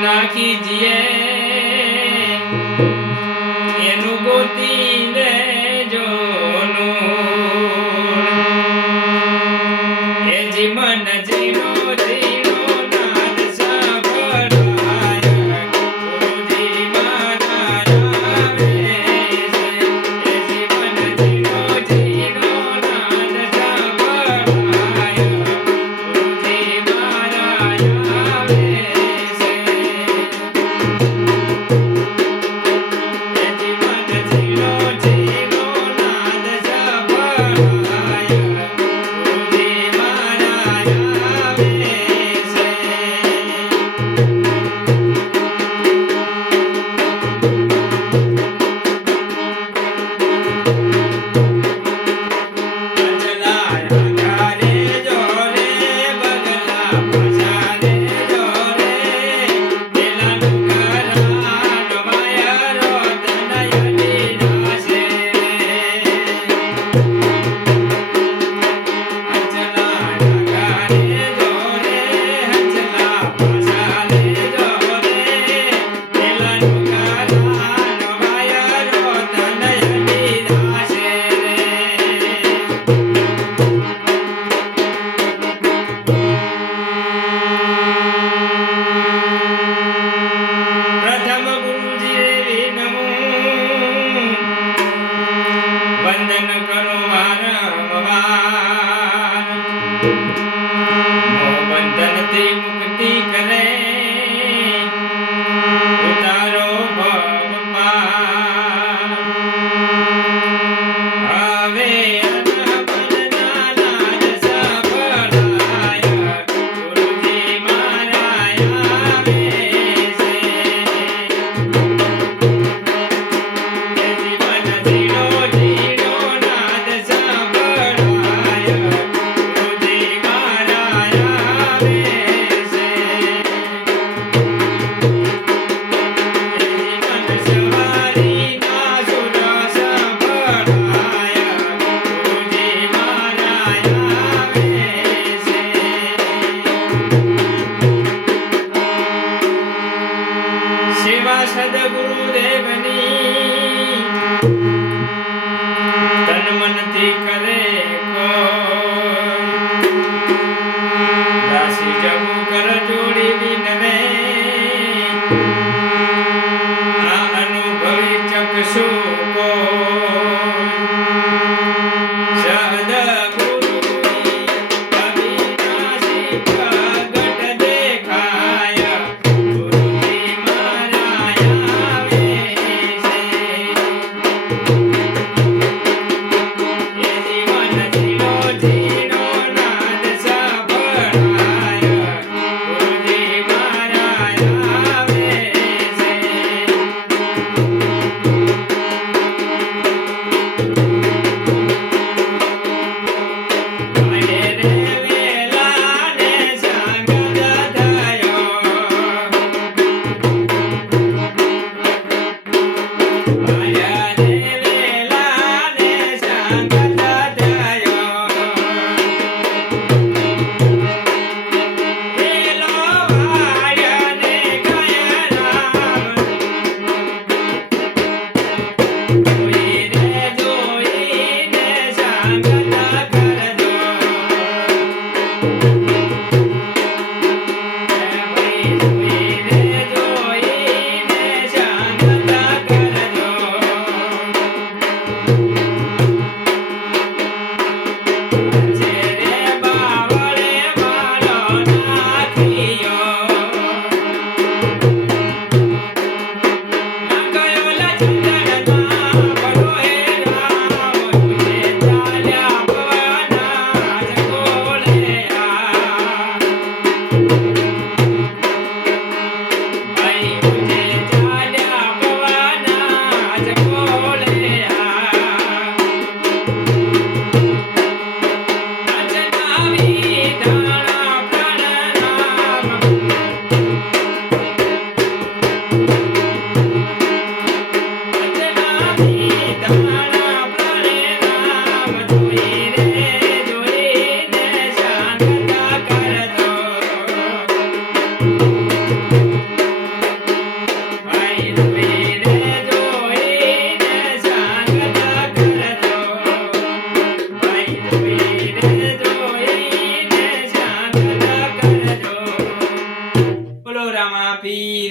નાખીજીએ એનું ગોતી લેજો એ જીવન જીનો જીનો નાદ સાંભળાય ગુરુજી મારા આવે છે એ જીવન જીનો જીનો નાદ સાંભળાય ગુરુજી મારા આવે છે એ જીવન જીનો જીનો નાદ સાંભળાય ગુરુજી મારા આવે છે વંદન કરો વારંવાર બંધનથી મુક્તિ કરે ઉતારો ભવ પાર હવે અનબનના નાદ સાંભળાય ગુરુજી મારા આવે છે એ જીવન જીનો જીનો નાદ સાંભળાય ગુરુજી મારા આવે છે એ જીવન સવારીના સુર સાંભળાય ગુરુજી મારા આવે છે સેવા સદગુરુદેવની તન મનથી કરે કોઈ દાસી જવું કર જોડી વિનવે આ અનુભવી ચકશો કોઈ સદગુરુની અવિનાશી પ્રગટ દેખાય ગુરુજી મારા આવે છે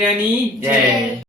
કનૈયાની જય.